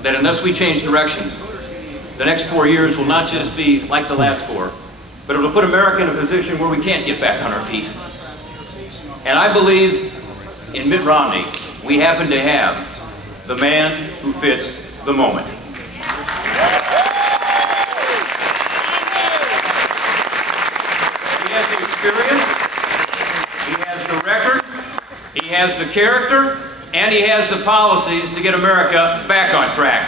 that unless we change directions, the next 4 years will not just be like the last 4, but it will put America in a position where we can't get back on our feet. And I believe in Mitt Romney, we happen to have the man who fits the moment. He has the experience, he has the record, he has the character, and he has the policies to get America back on track.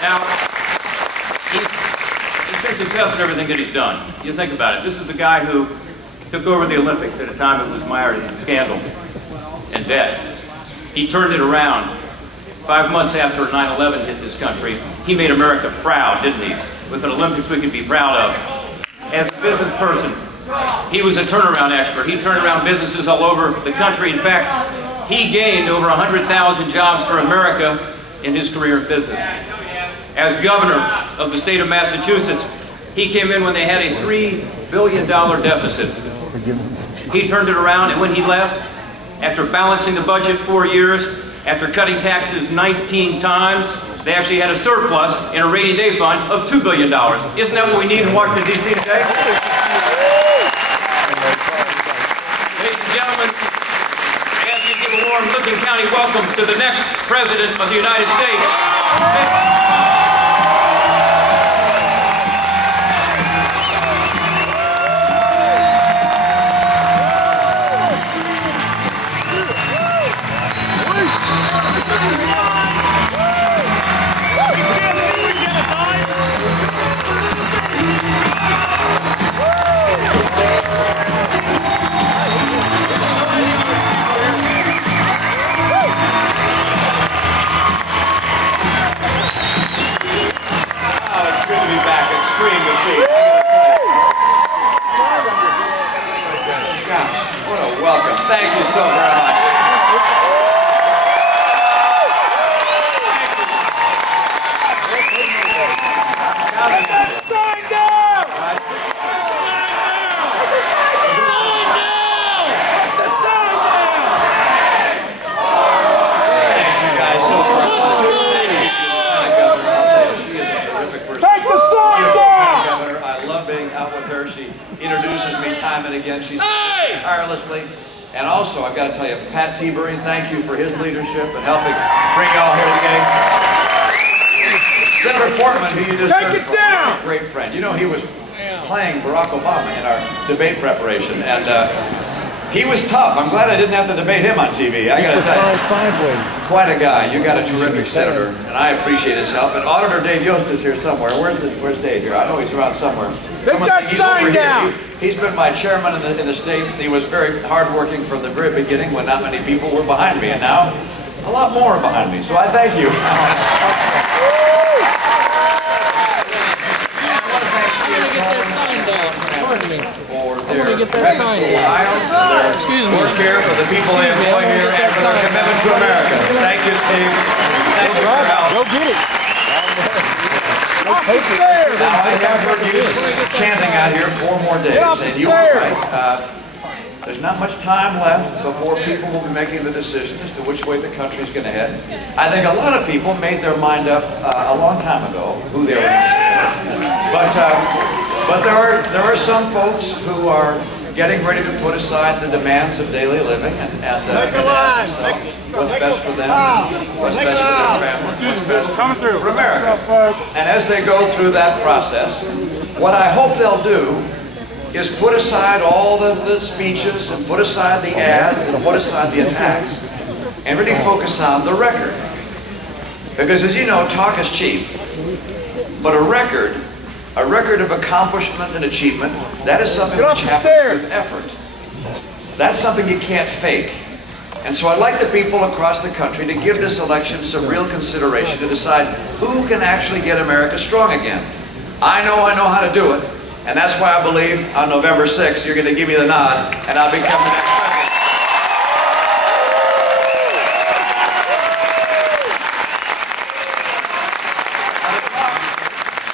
Now, he's been successful in everything that he's done. You think about it. This is a guy who took over the Olympics at a time it was mired in scandal and debt. He turned it around. 5 months after 9/11 hit this country, he made America proud, didn't he? With an Olympics we could be proud of. As a business person, he was a turnaround expert. He turned around businesses all over the country. In fact, he gained over 100,000 jobs for America in his career in business. As governor of the state of Massachusetts, he came in when they had a $3 billion deficit. He turned it around, and when he left, after balancing the budget 4 years, after cutting taxes 19 times, they actually had a surplus in a rainy day fund of $2 billion. Isn't that what we need in Washington, D.C. today? Ladies and gentlemen, I ask you to give a warm Licking County welcome to the next President of the United States. Thank you so very much. Introduces me time and again. She's tirelessly. And also, I've got to tell you, Pat T-Bury, thank you for his leadership and helping bring you all here today. Senator Portman, who you just heard from, a great friend. You know, he was playing Barack Obama in our debate preparation, and he was tough. I'm glad I didn't have to debate him on TV. I got to tell you, quite a guy. You got a terrific senator, and I appreciate his help. And Auditor Dave Yost is here somewhere. Where's Dave here? I know he's around somewhere. Take that sign down! He's been my chairman in the state. He was very hardworking from the very beginning when not many people were behind me, and now a lot more are behind me. So I thank you. And I want to thank for their commitment to Ohio, their work here, for the people they employ here, and for their commitment to America. Thank you, Steve. Thank you for your help. Go get it. Now, I have heard you chanting out here 4 more days, and you are right. There's not much time left before people will be making the decision as to which way the country's going to head. I think a lot of people made their mind up a long time ago who they were going to support. But there are some folks who are getting ready to put aside the demands of daily living and ask themselves what's best for them, what's best for their families, what's best for America. And as they go through that process, what I hope they'll do is put aside all the speeches and put aside the ads and put aside the attacks and really focus on the record. Because as you know, talk is cheap, but a record of accomplishment and achievement, that is something which happens with effort. That's something you can't fake. And so I'd like the people across the country to give this election some real consideration to decide who can actually get America strong again. I know how to do it, and that's why I believe on November 6th you're going to give me the nod, and I'll become the next president.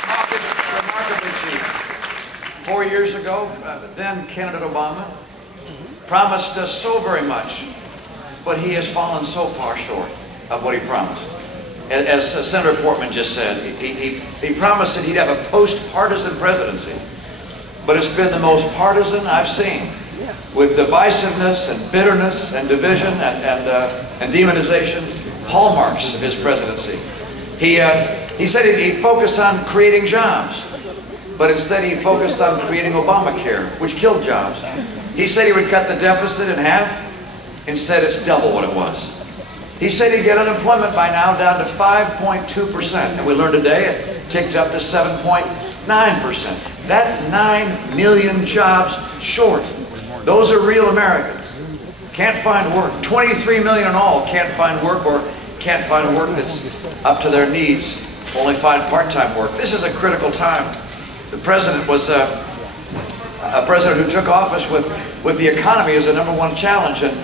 Talk is remarkably cheap. 4 years ago, then candidate Obama promised us so very much, but he has fallen so far short of what he promised. as Senator Portman just said, he promised that he'd have a post-partisan presidency. But it's been the most partisan I've seen, with divisiveness and bitterness and division and demonization, hallmarks of his presidency. He said he'd focus on creating jobs, but instead he focused on creating Obamacare, which killed jobs. He said he would cut the deficit in half. Instead, it's double what it was. He said he'd get unemployment by now down to 5.2%, and we learned today it ticked up to 7.9%. That's 9 million jobs short. Those are real Americans. Can't find work. 23 million in all can't find work, or can't find work that's up to their needs, only find part-time work. This is a critical time. The president was a president who took office with the economy as the #1 challenge, and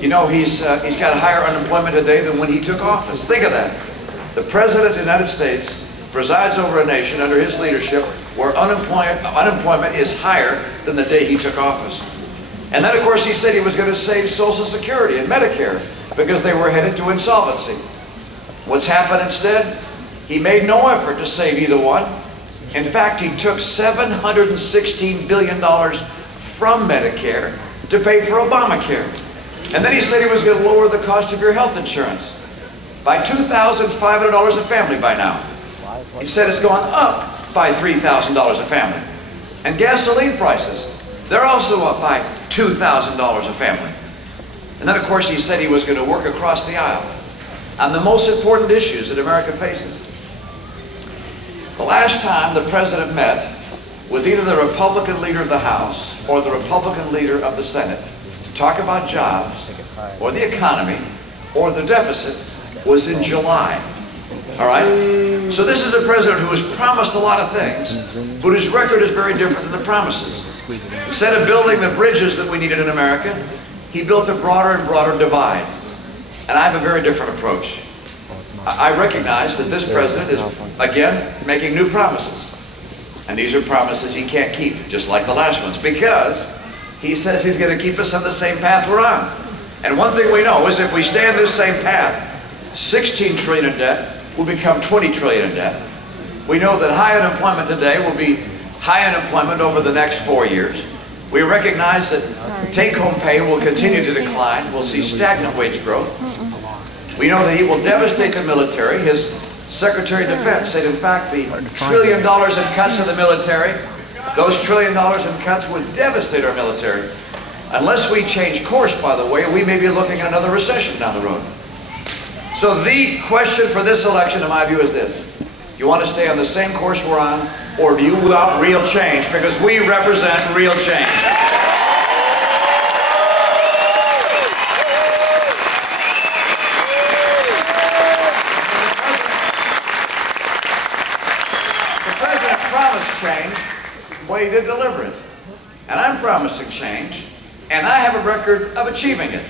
you know, he's got higher unemployment today than when he took office. Think of that. The President of the United States presides over a nation under his leadership where unemployment is higher than the day he took office. And then, of course, he said he was going to save Social Security and Medicare because they were headed to insolvency. What's happened instead? He made no effort to save either one. In fact, he took $716 billion from Medicare to pay for Obamacare. And then he said he was going to lower the cost of your health insurance by $2,500 a family by now. He said it's gone up by $3,000 a family. And gasoline prices, they're also up by $2,000 a family. And then, of course, he said he was going to work across the aisle on the most important issues that America faces. The last time the president met with either the Republican leader of the House or the Republican leader of the Senate to talk about jobs or the economy or the deficit was in July. All right? So this is a president who has promised a lot of things, but his record is very different than the promises. Instead of building the bridges that we needed in America, he built a broader and broader divide. And I have a very different approach. I recognize that this president is, again, making new promises. And these are promises he can't keep, just like the last ones, because he says he's going to keep us on the same path we're on. And one thing we know is if we stay on this same path, 16 trillion in debt will become 20 trillion in debt. We know that high unemployment today will be high unemployment over the next 4 years. We recognize that take-home pay will continue to decline. We'll see stagnant wage growth. We know that he will devastate the military. His Secretary of Defense said, in fact, the $1 trillion in cuts to the military, those $1 trillion in cuts would devastate our military. Unless we change course, by the way, we may be looking at another recession down the road. So the question for this election, in my view, is this. You want to stay on the same course we're on, or do you want real change? Because we represent real change. The president promised change, well, he did deliver it. And I'm promising change, and I have a record of achieving it.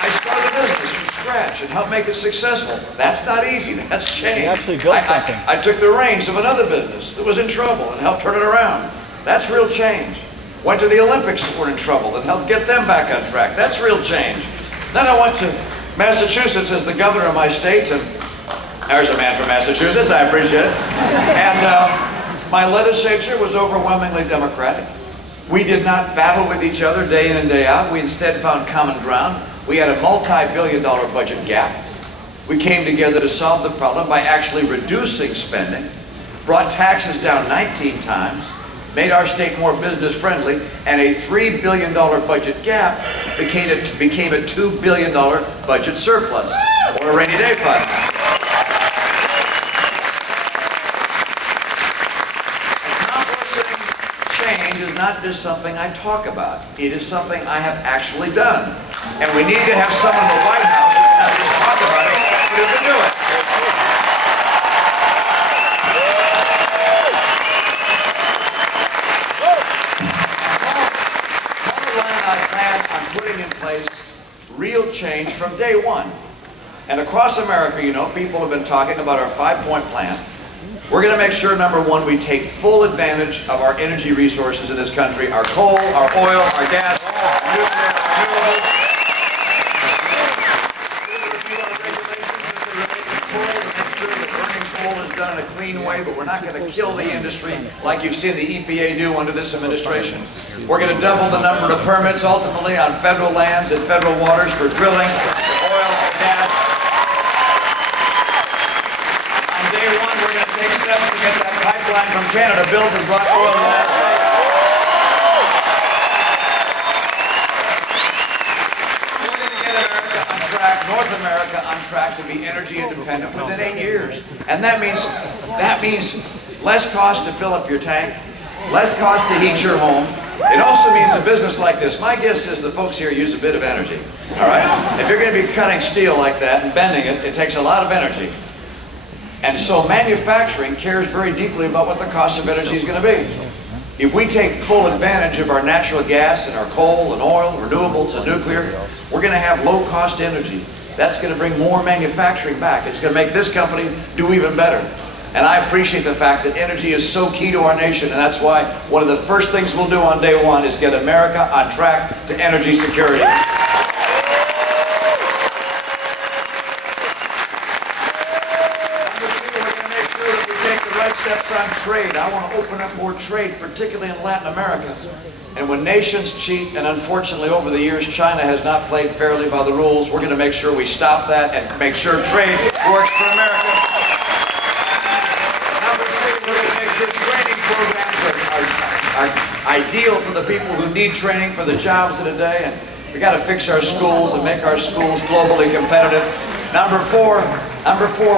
I started a business from scratch and helped make it successful. That's not easy. That's change. You actually built something. I took the reins of another business that was in trouble and helped turn it around. That's real change. Went to the Olympics that were in trouble and helped get them back on track. That's real change. Then I went to Massachusetts as the governor of my state, and there's a man from Massachusetts. I appreciate it. And my legislature was overwhelmingly Democratic. We did not battle with each other day in and day out. We instead found common ground. We had a multi-billion-dollar budget gap. We came together to solve the problem by actually reducing spending, brought taxes down 19 times, made our state more business-friendly, and a $3 billion budget gap became a $2 billion budget surplus, or a rainy day fund. Change is not just something I talk about. It is something I have actually done. And we need to have someone in the White House who can not just talk about it, but who can do it. I plan on putting in place real change from day one. And across America, you know, people have been talking about our 5-point plan. We're going to make sure, number one, we take full advantage of our energy resources in this country, our coal, our oil, our gas, our nuclear, our renewables. way, but we're not going to kill the industry like you've seen the EPA do under this administration. We're going to double the number of permits ultimately on federal lands and federal waters for drilling, for oil, and gas. On day one, we're going to take steps to get that pipeline from Canada built and brought oil to that state. North America on track to be energy independent within 8 years. And that means less cost to fill up your tank, less cost to heat your home. It also means a business like this. My guess is the folks here use a bit of energy. All right? If you're going to be cutting steel like that and bending it, it takes a lot of energy. And so manufacturing cares very deeply about what the cost of energy is going to be. If we take full advantage of our natural gas and our coal and oil, renewables and nuclear, we're going to have low-cost energy. That's going to bring more manufacturing back. It's going to make this company do even better. And I appreciate the fact that energy is so key to our nation, and that's why one of the first things we'll do on day one is get America on track to energy security. Steps on trade. I want to open up more trade, particularly in Latin America. And when nations cheat, and unfortunately over the years China has not played fairly by the rules, we're going to make sure we stop that and make sure trade works for America. Number three, we're going to make sure training programs are ideal for the people who need training for the jobs of the day. And we've got to fix our schools and make our schools globally competitive. Number four,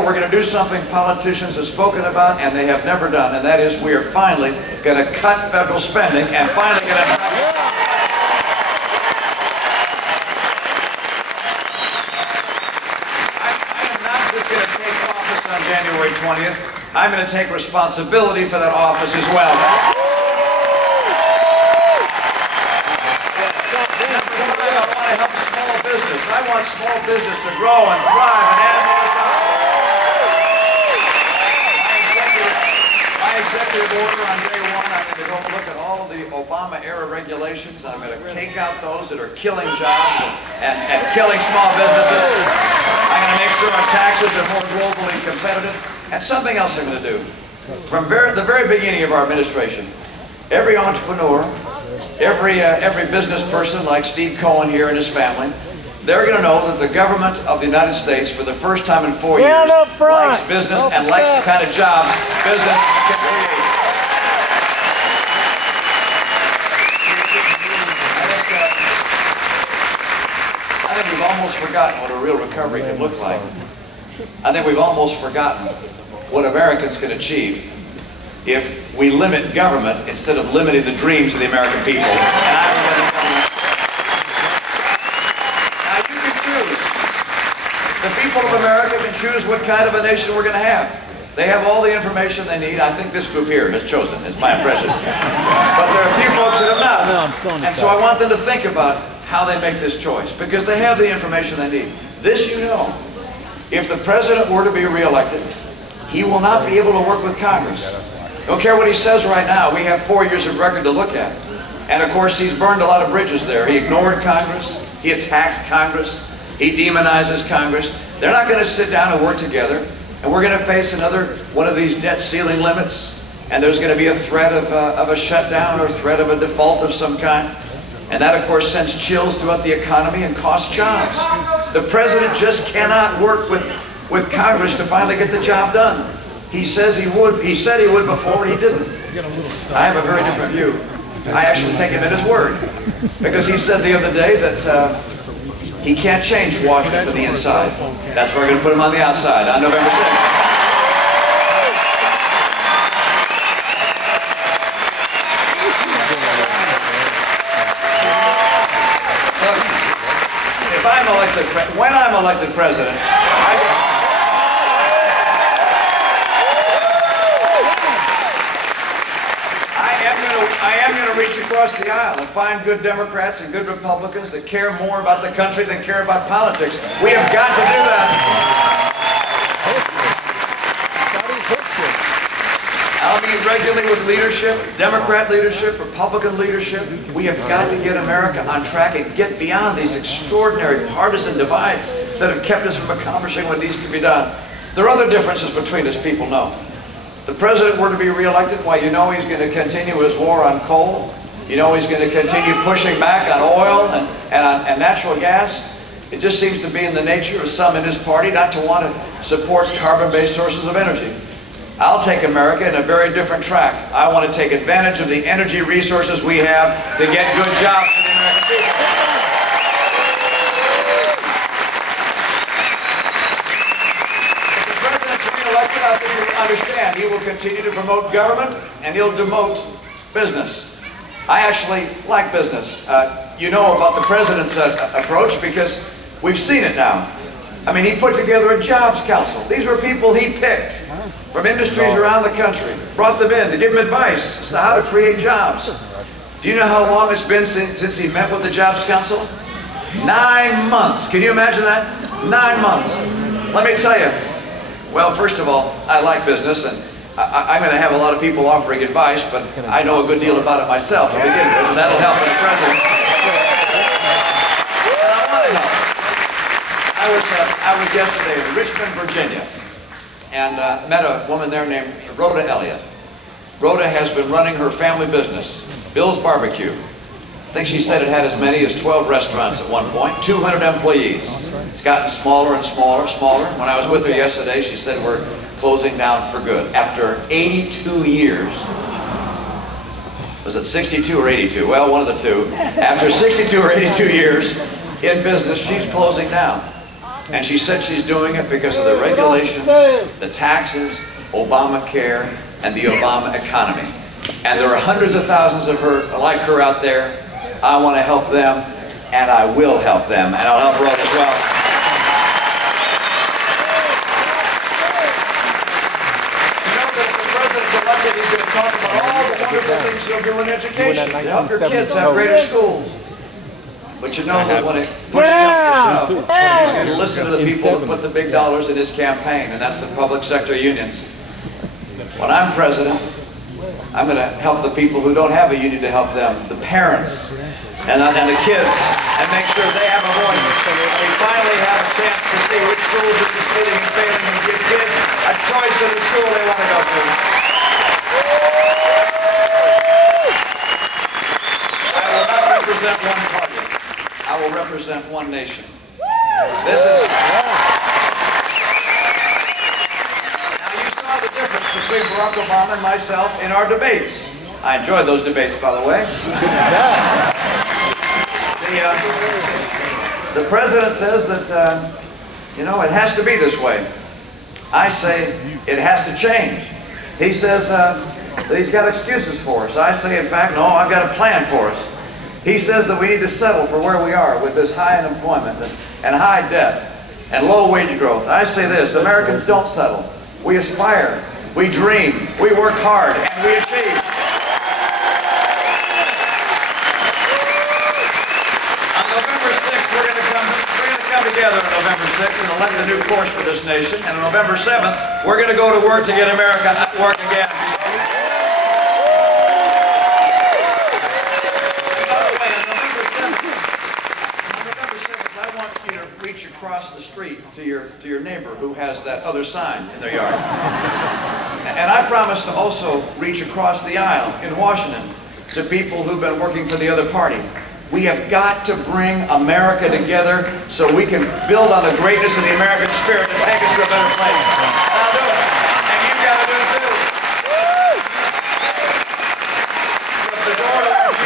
we're going to do something politicians have spoken about and they have never done, and that is we are finally going to cut federal spending and finally going to... I am not just going to take office on January 20th. I'm going to take responsibility for that office as well. I want small business to grow and thrive and add more jobs. My executive order on day one, I'm going to go look at all of the Obama-era regulations. I'm going to take out those that are killing jobs and killing small businesses. I'm going to make sure our taxes are more globally competitive. And something else I'm going to do. From the very beginning of our administration, every entrepreneur, every business person like Steve Cohen here and his family, they're going to know that the government of the United States, for the first time in 4 years, likes business and likes the kind of jobs business can create. I think we've almost forgotten what a real recovery can look like. I think we've almost forgotten what Americans can achieve if we limit government instead of limiting the dreams of the American people. And I believe in government. The people of America can choose what kind of a nation we're going to have. They have all the information they need. I think this group here has chosen, is my impression. But there are a few folks that have not. And so I want them to think about how they make this choice, because they have the information they need. This you know. If the president were to be reelected, he will not be able to work with Congress. Don't care what he says right now. We have 4 years of record to look at. And of course, he's burned a lot of bridges there. He ignored Congress. He attacks Congress. He demonizes Congress. They're not going to sit down and work together. And we're going to face another one of these debt ceiling limits. And there's going to be a threat of a shutdown or threat of a default of some kind. And that, of course, sends chills throughout the economy and costs jobs. The president just cannot work with Congress to finally get the job done. He says he would. He said he would before, he didn't. I have a very different view. I actually take him at his word. Because he said the other day that he can't change Washington from the inside. That's why we're going to put him on the outside on November 6th. If I'm elected, when I'm elected president, I am going to reach across the aisle and find good Democrats and good Republicans that care more about the country than care about politics. We have got to do that. I'll meet regularly with leadership, Democrat leadership, Republican leadership. We have got to get America on track and get beyond these extraordinary partisan divides that have kept us from accomplishing what needs to be done. There are other differences between us, people know. the president were to be reelected, why, you know he's going to continue his war on coal. You know he's going to continue pushing back on oil and natural gas. It just seems to be in the nature of some in his party not to want to support carbon-based sources of energy. I'll take America in a very different track. I want to take advantage of the energy resources we have to get good jobs for the American people. If the president's re-elected, I think you'll understand he will continue to promote government and he'll demote business. I actually like business. You know about the president's approach because we've seen it now. I mean, he put together a jobs council. These were people he picked from industries around the country, brought them in to give them advice as to how to create jobs. Do you know how long it's been since he met with the Jobs Council? 9 months. Can you imagine that? 9 months. Let me tell you. Well, first of all, I like business, and I'm going to have a lot of people offering advice, but I know a good deal about it myself to begin with, and that'll help the president. And I want to help. I was yesterday in Richmond, Virginia, and met a woman there named Rhoda Elliott. Rhoda has been running her family business, Bill's Barbecue. I think she said it had as many as 12 restaurants at one point, 200 employees. It's gotten smaller and smaller. When I was with her yesterday, she said we're closing down for good. After 82 years, was it 62 or 82? Well, one of the two. After 62 or 82 years in business, she's closing down. And she said she's doing it because of the regulation, the taxes, Obamacare, and the Obama economy. And there are hundreds of thousands of her like her out there. I want to help them, and I will help them, and I'll help Rhoda as well. You know that the president's elected, he's going to talk about all the wonderful things he'll do in education to help your kids have greater schools. But you know that when it pushes up to shove, he's going to listen to the people that put the big dollars in his campaign, and that's the public sector unions. When I'm president, I'm going to help the people who don't have a union to help them, the parents and the kids, and make sure they have a voice. We finally have a chance to see which schools are succeeding and failing and give kids a choice of the school they want to go to. I will not represent one party. I will represent one nation. This is... Now you saw the difference between Barack Obama and myself in our debates. I enjoyed those debates, by the way. The president says that, you know, it has to be this way. I say it has to change. He says that he's got excuses for us. I say, in fact, no, I've got a plan for us. He says that we need to settle for where we are with this high unemployment and high debt and low wage growth. I say this, Americans don't settle. We aspire, we dream, we work hard, and we achieve. On November 6th, we're going to come together on November 6th and elect a new course for this nation. And on November 7th, we're going to go to work to get America at work again. Reach across the street to your neighbor who has that other sign in their yard. And I promise to also reach across the aisle in Washington to people who've been working for the other party. We have got to bring America together so we can build on the greatness of the American spirit and take us to a better place. I'll do it. And you've got to do it too. But the door to our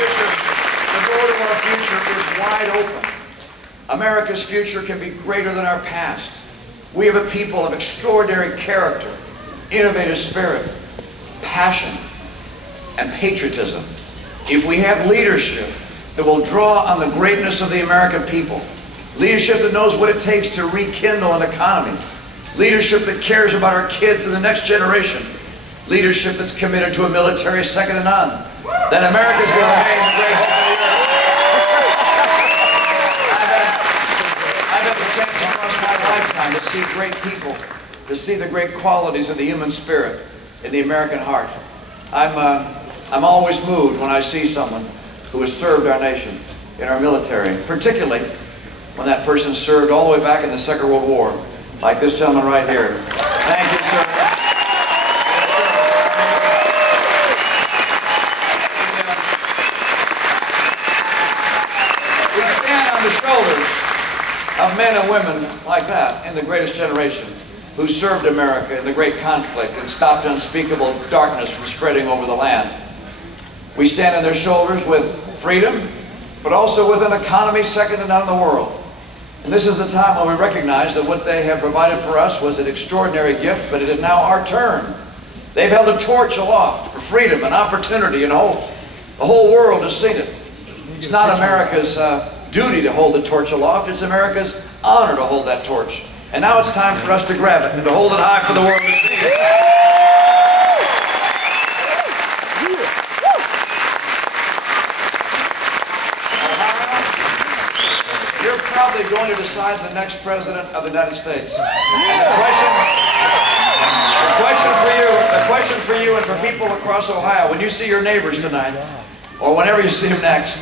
future is wide open. America's future can be greater than our past. We have a people of extraordinary character, innovative spirit, passion, and patriotism. If we have leadership that will draw on the greatness of the American people, leadership that knows what it takes to rekindle an economy, leadership that cares about our kids and the next generation, leadership that's committed to a military second to none, then America's going to remain the great hope of the earth. I've had the chance across my lifetime to see great people, to see the great qualities of the human spirit in the American heart. I'm always moved when I see someone who has served our nation in our military, particularly when that person served all the way back in the Second World War, like this gentleman right here. Thank you, sir. shoulders of men and women like that in the greatest generation who served America in the great conflict and stopped unspeakable darkness from spreading over the land. We stand on their shoulders with freedom, but also with an economy second to none in the world. And this is the time when we recognize that what they have provided for us was an extraordinary gift, but it is now our turn. They've held a torch aloft for freedom and opportunity and hope. The whole world has seen it. It's not America's duty to hold the torch aloft, it's America's honor to hold that torch. And now it's time for us to grab it and to hold it high for the world to see. You're probably going to decide the next president of the United States. And the question for you and for people across Ohio, when you see your neighbors tonight, or whenever you see them next,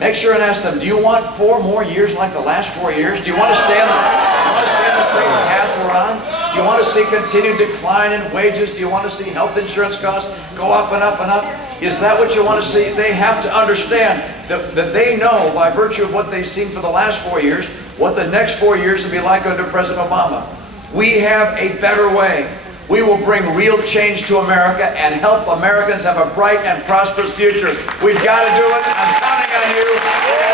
make sure and ask them, do you want 4 more years like the last 4 years? Do you want to stay on the same path we're on? Do you want to see continued decline in wages? Do you want to see health insurance costs go up and up and up? Is that what you want to see? They have to understand that they know, by virtue of what they've seen for the last 4 years, what the next 4 years will be like under President Obama. We have a better way. We will bring real change to America and help Americans have a bright and prosperous future. We've got to do it. I'm counting on you.